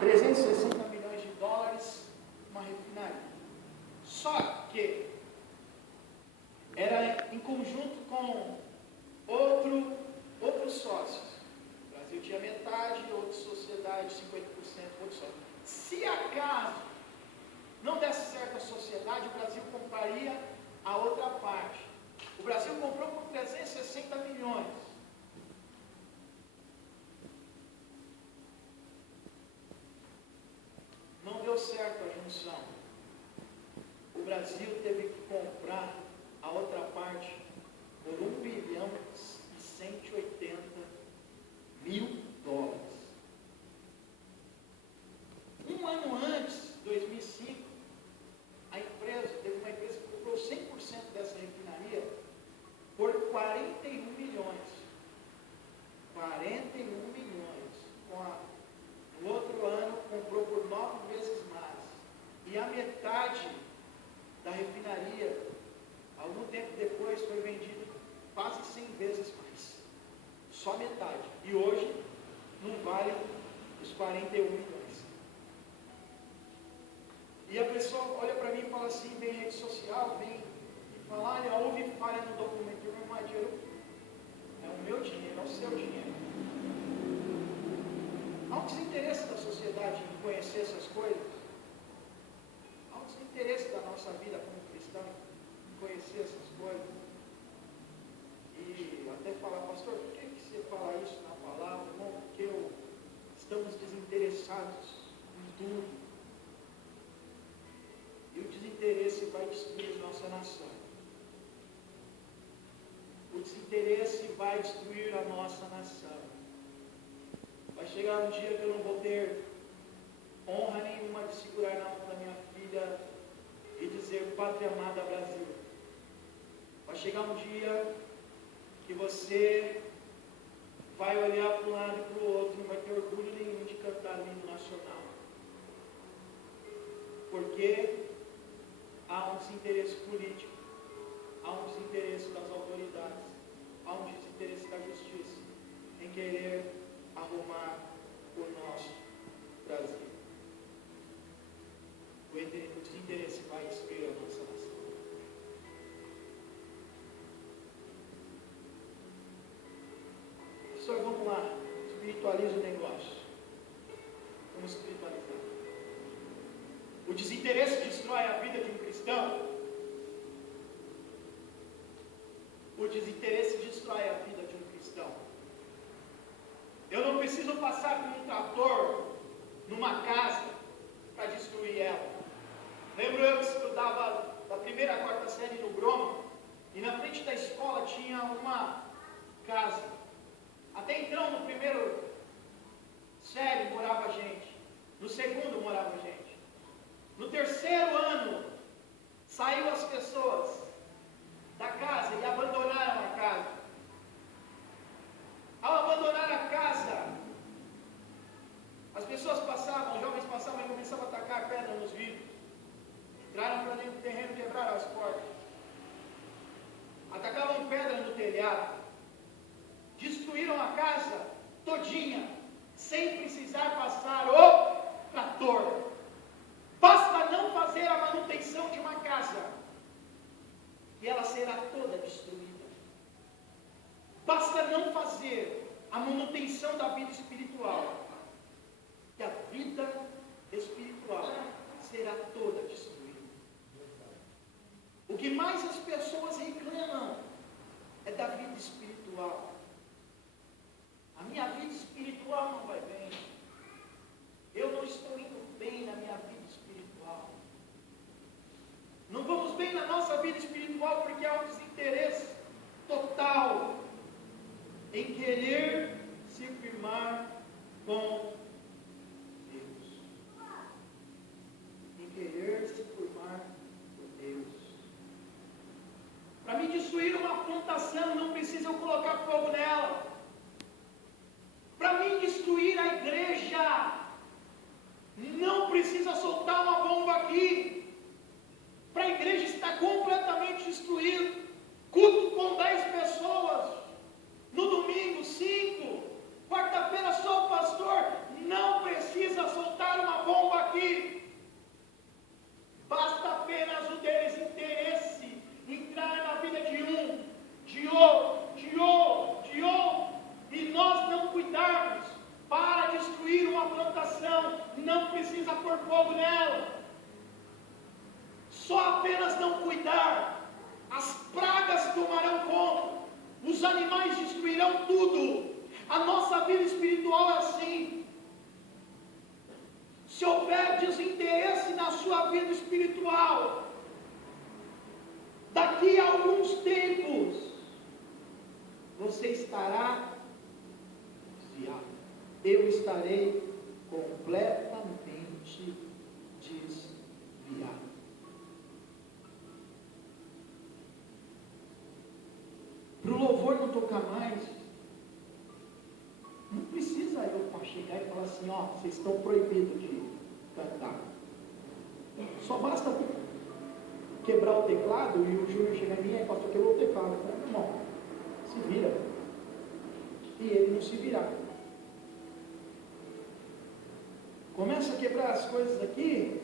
360 milhões de dólares, uma refinaria. Só que era em conjunto com outros sócios. O Brasil tinha metade, outra sociedade 50%, outros sócios. Se acaso não desse certo a sociedade, o Brasil compraria a outra parte. O Brasil comprou por 360 milhões. Não deu certo a junção. O Brasil teve que comprar a outra parte por 1 bilhão e 180 mil dólares. Um ano antes, 2005, teve uma empresa que comprou 100% dessa refinaria por 41 milhões. 41 milhões. No outro ano, comprou por 9 vezes mais. E a metade da refinaria, algum tempo depois, foi vendida quase 100 vezes mais. Só metade. E hoje, não vale os 41 milhões. E a pessoa olha para mim e fala assim, vem em rede social, vem e fala, olha, houve falha no documento. Eu não dinheiro, é o meu dinheiro, é o seu dinheiro. Há um desinteresse da sociedade em conhecer essas coisas. Há um desinteresse da nossa vida como cristão em conhecer essas coisas. E até falar, pastor, por que você fala isso na palavra? Não, porque estamos desinteressados em tudo. E o desinteresse vai destruir nossa nação. O desinteresse vai destruir a nossa nação. Vai chegar um dia que eu não vou ter honra nenhuma de segurar na mão da minha filha e dizer, Pátria Amada Brasil. Vai chegar um dia que você vai olhar para um lado e para o outro, não vai ter orgulho nenhum de cantar o hino nacional. Porque há um desinteresse político, há um desinteresse das autoridades, há um desinteresse da justiça em querer arrumar o nosso Brasil. O desinteresse vai destruir a nossa nação. Professor, vamos lá, espiritualiza o negócio. Vamos espiritualizar. O desinteresse destrói a vida de um cristão. O desinteresse destrói a vida de um cristão. Eu não preciso passar por um trator numa casa para destruir ela. Lembro eu que estudava da primeira à quarta série no Broma, e na frente da escola tinha uma casa. Até então, no primeiro série morava gente, no segundo morava gente. No terceiro ano, saiu as pessoas da casa e abandonaram a casa. Ao abandonar a casa, as pessoas passavam, os jovens passavam e começavam a atacar pedra nos vidros. Entraram para dentro do terreno, quebraram as portas. Atacavam pedra no telhado. Destruíram a casa todinha, sem precisar passar o trator. Basta não fazer a manutenção de uma casa, e ela será toda destruída. Basta não fazer a manutenção da vida espiritual, e a vida espiritual será toda destruída. O que mais as pessoas reclamam é da vida espiritual. A minha vida espiritual não vai bem. Eu não estou indo bem na minha vida espiritual. Não vamos bem na nossa vida espiritual porque há um desinteresse total em querer se firmar com Deus. Em querer se firmar com Deus. Para me destruir uma plantação, não precisa eu colocar precisa pôr fogo nela. Só apenas não cuidar, as pragas tomarão conta, os animais destruirão tudo. A nossa vida espiritual é assim. Se houver desinteresse na sua vida espiritual, daqui a alguns tempos, você estará desviado. Eu estarei completamente desviado. Para o louvor não tocar mais, não precisa eu chegar e falar assim, ó, vocês estão proibidos de cantar. Só basta quebrar o teclado e o Júnior chegar em mim e pastor, quebrou o teclado. Eu falei, irmão, se vira. E ele não se virar. Começa a quebrar as coisas aqui,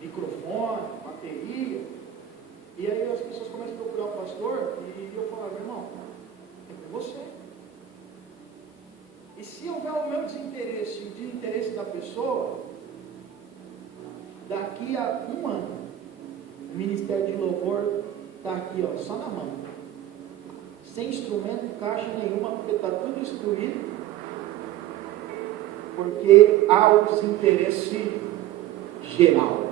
microfone, bateria, e aí as pessoas começam a procurar o pastor, e eu falo, irmão, é com você. E se houver o meu desinteresse, o desinteresse da pessoa, daqui a um ano, o Ministério de Louvor está aqui, ó, só na mão, sem instrumento, caixa nenhuma, porque está tudo destruído, porque há o desinteresse geral.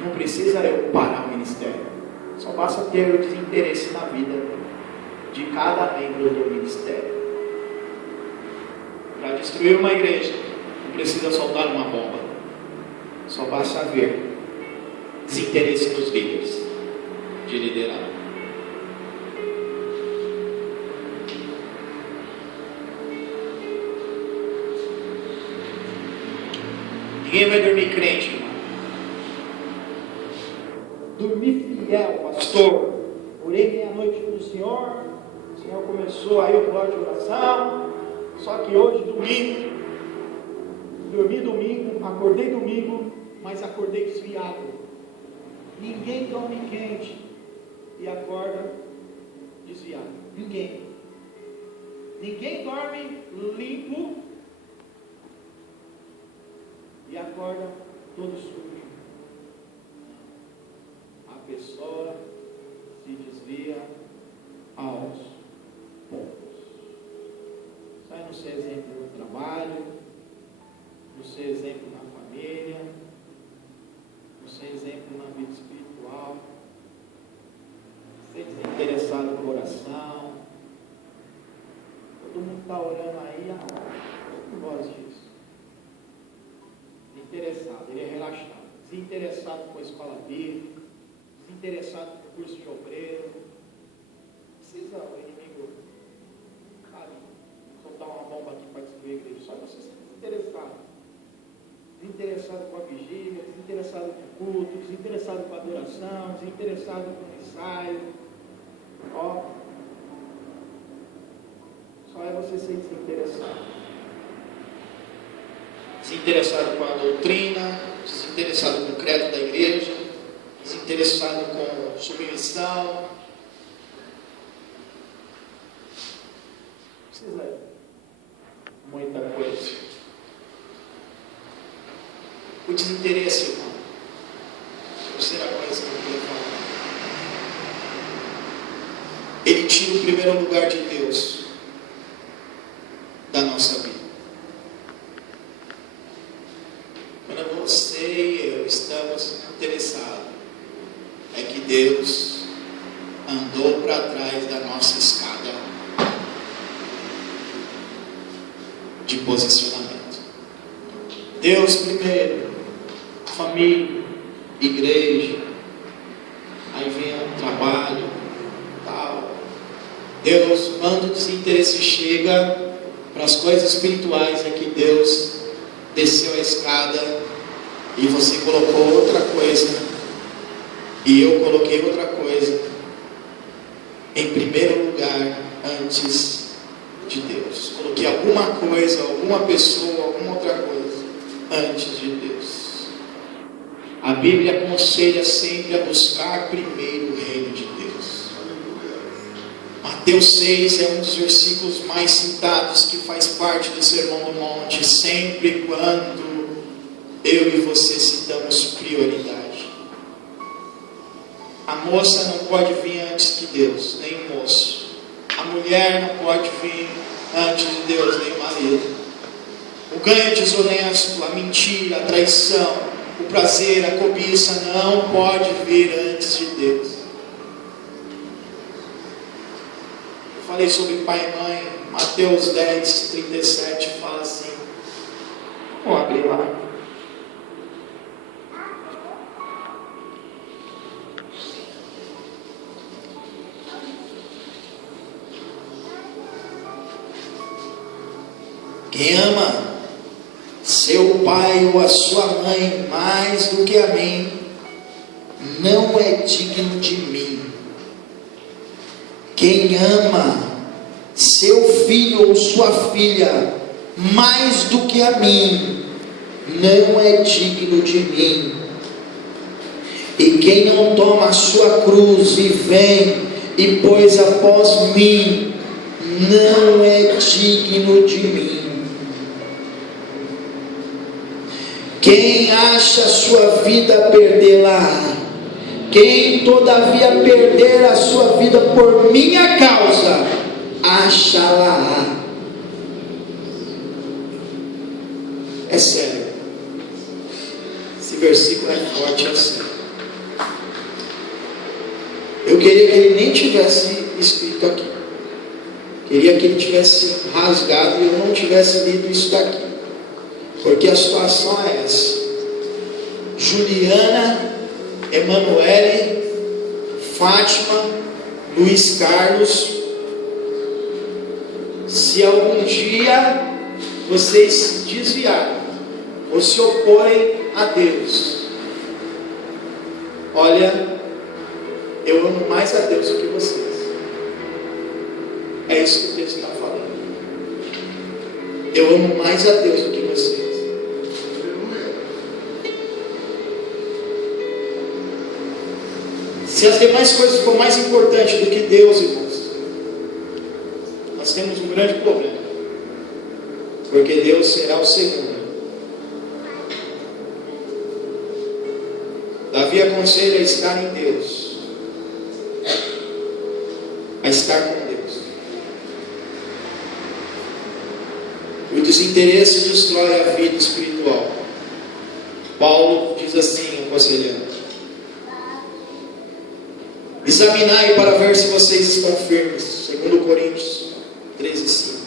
Não precisa eu parar o ministério, só basta ter o desinteresse na vida de cada membro do ministério. Para destruir uma igreja, não precisa soltar uma bomba, só basta ver desinteresse dos líderes de liderar. Ninguém vai dormir crente, irmão. Dormir fiel, pastor. Orei meia-noite com o Senhor começou aí o bloco de oração. Só que hoje, domingo, dormi domingo, acordei domingo, mas acordei desviado. Ninguém dorme quente e acorda desviado. Ninguém dorme limpo e acorda todo sujo. A pessoa se desvia aos poucos. Sai no seu exemplo no trabalho, no seu exemplo na família, no seu exemplo na vida espiritual. Ser desinteressado por oração. Todo mundo está orando aí, eu não gosto disso. Desinteressado, ele é relaxado. Desinteressado com a escola bíblica, desinteressado com o curso de obreiro. Precisa o inimigo, sabe, soltar uma bomba aqui para destruir a igreja. Só você ser desinteressado. Desinteressado com a vigília, desinteressado com o culto, desinteressado com a adoração, desinteressado com o ensaio. Ó, só é você ser desinteressado. Desinteressado com a doutrina, desinteressado com o credo da igreja, desinteressado com submissão. Precisa de muita coisa. O desinteresse, irmão, terceira coisa que eu queria falar, ele tira o primeiro lugar de Deus da nossa vida. Quando você e eu estamos interessados, é que Deus andou para trás da nossa escada de posicionamento. Deus primeiro, família, igreja, aí vem o trabalho, tal. Deus, quando o desinteresse chega para as coisas espirituais, é que Deus desceu a escada e você colocou outra coisa e eu coloquei outra coisa em primeiro lugar antes de Deus. Coloquei alguma coisa, alguma pessoa, alguma outra coisa antes de Deus. A Bíblia aconselha sempre a buscar primeiro o reino de Deus. Mateus 6 é um dos versículos mais citados que faz parte do Sermão do Monte, sempre quando eu e você citamos prioridade. A moça não pode vir antes que Deus, nem o moço. A mulher não pode vir antes de Deus, nem o marido. O ganho desonesto, a mentira, a traição, o prazer, a cobiça não pode vir antes de Deus. Eu falei sobre pai e mãe, Mateus 10, 37 fala assim. Vamos abrir lá. Quem ama seu pai ou a sua mãe mais do que a mim, não é digno de mim. Quem ama seu filho ou sua filha mais do que a mim, não é digno de mim. E quem não toma a sua cruz e vem e pôs após mim, não é digno de mim. Quem acha a sua vida, perdê-la. Quem todavia perder a sua vida por minha causa, acha-la. É sério. Esse versículo é forte, é sério. Eu queria que ele nem tivesse escrito aqui. Queria que ele tivesse rasgado e eu não tivesse lido isso daqui. Porque a situação é essa. Juliana, Emanuele, Fátima, Luiz Carlos. Se algum dia vocês se desviarem ou se oporem a Deus, olha, eu amo mais a Deus do que vocês. É isso que o texto está falando. Eu amo mais a Deus do que vocês. Se as demais coisas for mais importantes do que Deus, irmãos, nós temos um grande problema. Porque Deus será o segundo. Davi aconselha a estar em Deus, a estar com Deus. O desinteresse destrói a vida espiritual. Paulo diz assim, aconselhando: examinai para ver se vocês estão firmes. 2 Coríntios 13, 5.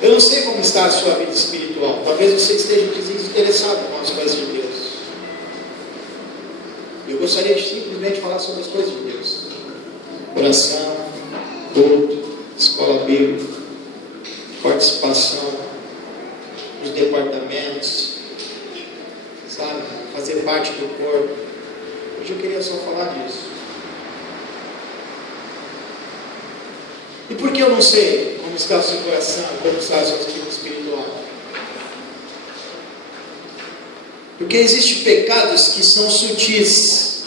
Eu não sei como está a sua vida espiritual. Talvez você esteja desinteressado com as coisas de Deus. Eu gostaria de simplesmente falar sobre as coisas de Deus. Oração, culto, escola bíblica, participação nos departamentos, sabe? Fazer parte do corpo. Hoje eu queria só falar disso. E por que eu não sei como está o seu coração, como está a sua vida espiritual? Porque existem pecados que são sutis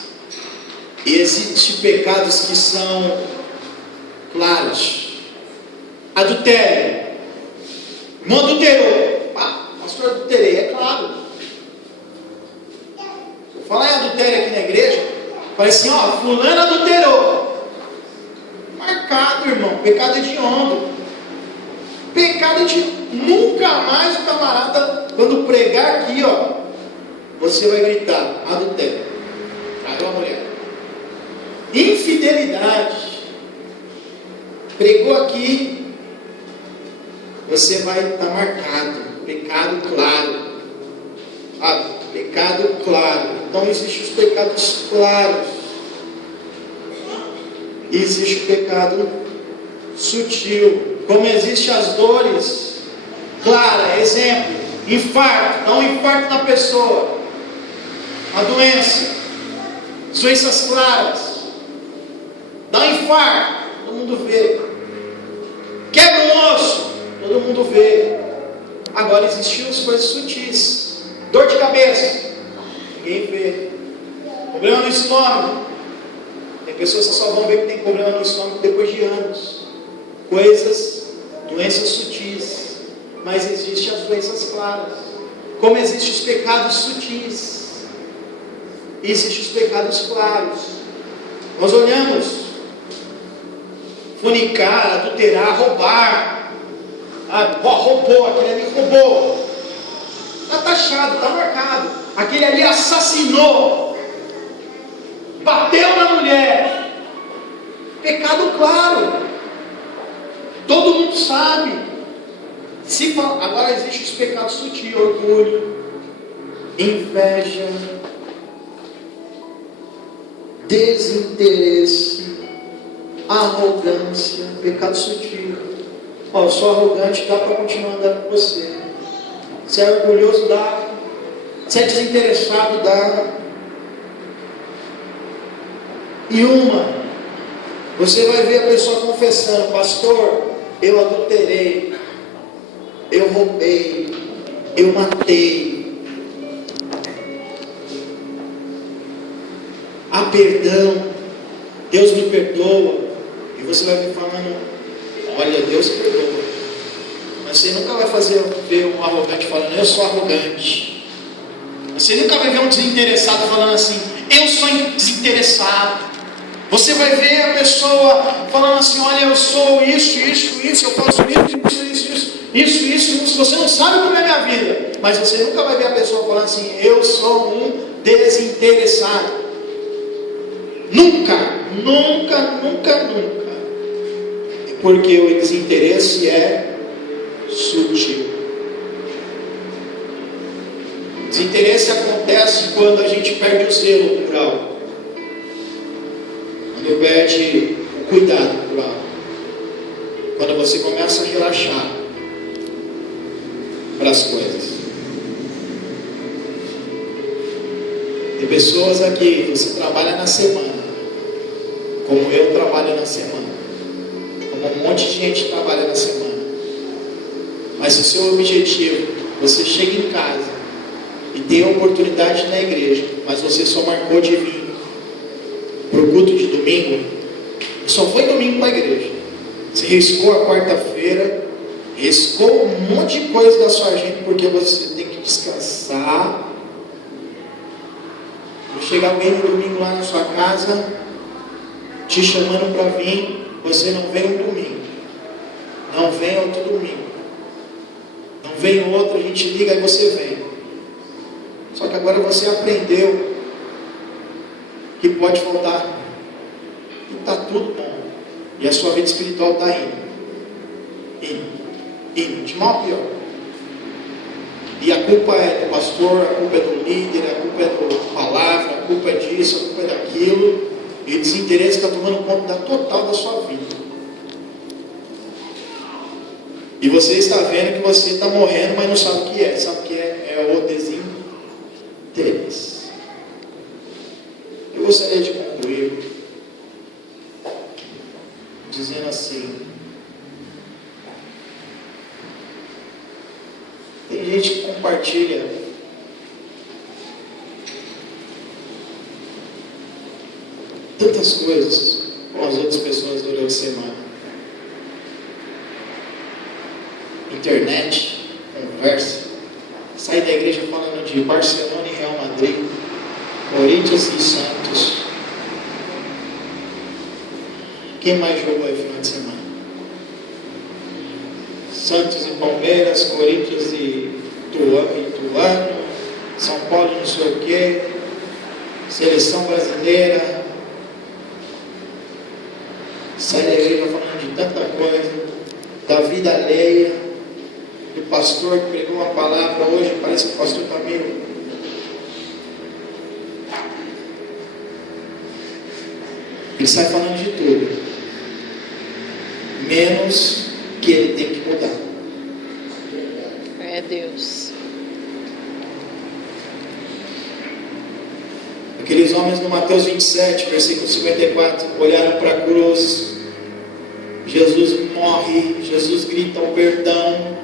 e existem pecados que são claros. Adultério. Irmão adulterou. Pastor, adulterei, é claro. Se eu falar em adultério aqui na igreja, parece assim, ó, fulano adulterou. Marcado, irmão. Pecado hediondo. Pecado de nunca mais o camarada, quando pregar aqui, ó, você vai gritar, adultério. Traiu a mulher. Infidelidade. Pregou aqui, você vai estar marcado. Pecado claro. Pecado claro. Então existem os pecados claros. E existe o pecado sutil. Como existem as dores claras. Exemplo, infarto. Dá um infarto na pessoa. Uma doença. Doenças claras. Dá um infarto. Todo mundo vê. Quebra um osso. mundo vê. Agora existiam as coisas sutis. Dor de cabeça, ninguém vê. Problema no estômago, tem pessoas que só vão ver que tem problema no estômago depois de anos. Doenças sutis. Mas existem as doenças claras. Como existem os pecados sutis, existem os pecados claros. Nós olhamos: fornicar, adulterar, roubar. Roubou, aquele ali roubou. Está taxado, está marcado. Aquele ali assassinou, bateu na mulher. Pecado claro. Todo mundo sabe. Agora existem os pecados sutis: orgulho, inveja, desinteresse, arrogância. Pecado sutil. Eu sou arrogante, dá para continuar andando com você. Você é orgulhoso, dá. Você é desinteressado, dá. E você vai ver a pessoa confessando: pastor, eu adulterei, eu roubei, eu matei. Há perdão, Deus me perdoa. E você vai vir falando: olha, Deus perdoa. Mas você nunca vai ver um arrogante falando: eu sou arrogante. Você nunca vai ver um desinteressado falando assim: eu sou desinteressado. Você vai ver a pessoa falando assim: olha, eu sou isso, eu faço isso. Você não sabe como é a minha vida. Mas você nunca vai ver a pessoa falando assim: eu sou um desinteressado. Nunca. Porque o desinteresse é sutil. Desinteresse acontece quando a gente perde o zelo por algo, quando perde o cuidado por algo, quando você começa a relaxar para as coisas. Tem pessoas aqui, você trabalha na semana, como eu trabalho na semana, como um monte de gente trabalha na semana. Mas se o seu objetivo, você chega em casa e tem a oportunidade na igreja, mas você só marcou de vir para o culto de domingo, só foi domingo para a igreja. Você riscou a quarta-feira, riscou um monte de coisa da sua agenda, porque você tem que descansar. Vai chegar alguém no domingo lá na sua casa, te chamando para vir, você não vem um domingo, não vem outro domingo, não vem outro, a gente liga e você vem. Só que agora você aprendeu que pode faltar, e está tudo bom, e a sua vida espiritual está indo, de mal a pior. E a culpa é do pastor, a culpa é do líder, a culpa é da palavra, a culpa é disso, a culpa é daquilo, e o desinteresse está tomando conta total da sua vida. E você está vendo que você está morrendo, mas não sabe o que é. Sabe o que é? É o desinteresse. Eu gostaria de concluir dizendo assim: tem gente que compartilha tantas coisas com as outras pessoas durante a semana. Internet, conversa, sai da igreja falando de Barcelona e Real Madrid, Corinthians e Santos. Quem mais jogou aí no final de semana? Santos e Palmeiras, Corinthians e Ituano, São Paulo não sei o quê, seleção brasileira. Sai da igreja falando de tanta coisa, da vida alheia, do pastor que pregou uma palavra hoje, parece que o pastor está meio... Ele sai falando de tudo, menos que ele tem que mudar. É Deus. Aqueles homens no Mateus 27, versículo 54, olharam para a cruz, Jesus morre, Jesus grita o perdão,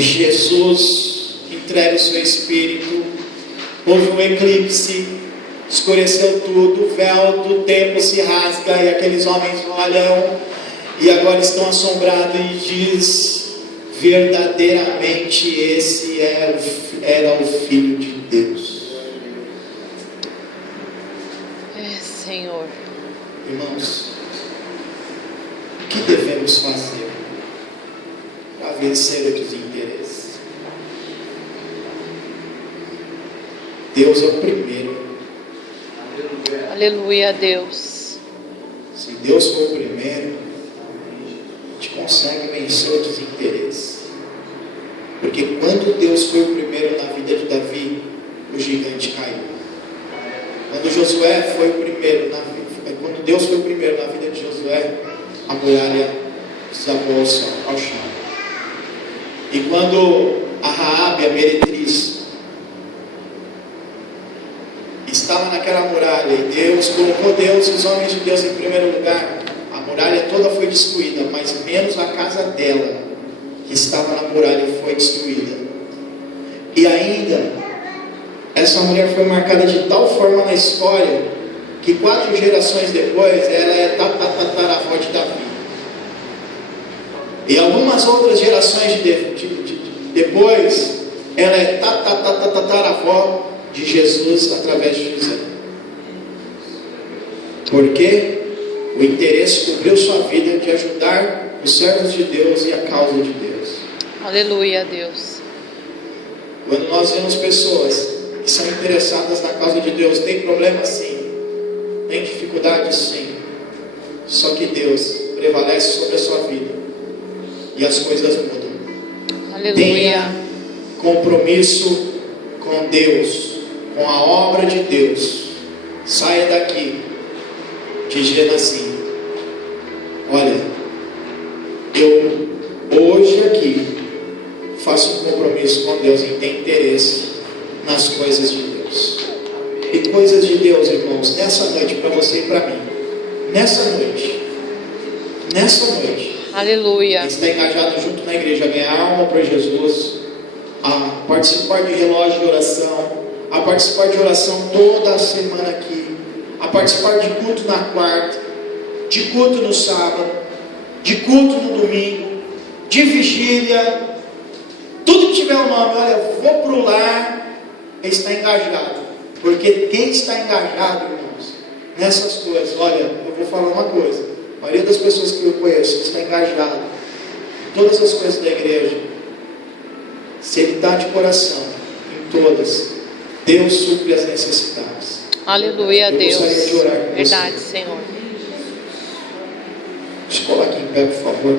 Jesus entrega o seu Espírito, houve um eclipse, escureceu tudo, o véu do templo se rasga e aqueles homens olham e agora estão assombrados e diz: verdadeiramente esse era o Filho de Deus. Senhor. Irmãos, o que devemos fazer para vencer o desinteresse? Deus é o primeiro. Aleluia a Deus. Se Deus for o primeiro, a gente consegue vencer o desinteresse. Porque quando Deus foi o primeiro na vida de Davi, o gigante caiu. Quando Josué foi o primeiro quando Deus foi o primeiro na vida de Josué, a muralha desabou ao chão. E quando a Raabe, a meretriz, estava naquela muralha e Deus colocou Deus e os homens de Deus em primeiro lugar, a muralha toda foi destruída, mas menos a casa dela, que estava na muralha, foi destruída. E ainda, essa mulher foi marcada de tal forma na história, que 4 gerações depois, ela é tataravó de Davi. E algumas outras gerações depois, ela é tataravó de Jesus através de José. Porque o interesse cobriu sua vida de ajudar os servos de Deus e a causa de Deus. Aleluia a Deus. Quando nós vemos pessoas que são interessadas na causa de Deus, tem problema sim, tem dificuldade sim, só que Deus prevalece sobre a sua vida e as coisas mudam. Aleluia. Tenha compromisso com Deus, com a obra de Deus. Saia daqui dizendo assim: olha, eu hoje aqui faço um compromisso com Deus em ter interesse nas coisas de Deus. E coisas de Deus, irmãos, nessa noite, para você e para mim, nessa noite, aleluia, está engajado junto na igreja a ganhar alma para Jesus, a participar de relógio de oração, a participar de oração toda a semana aqui, a participar de culto na quarta, de culto no sábado, de culto no domingo, de vigília, tudo que tiver o nome, olha, vou para o lar, está engajado. Porque quem está engajado, irmãos, nessas coisas, olha, eu vou falar uma coisa, a maioria das pessoas que eu conheço está engajado em todas as coisas da igreja. Se ele está de coração em todas, Deus supre as necessidades. Aleluia a Deus. Eu gostaria de orar com verdade, você. Senhor. Deixa eu colar aqui em pé, por favor.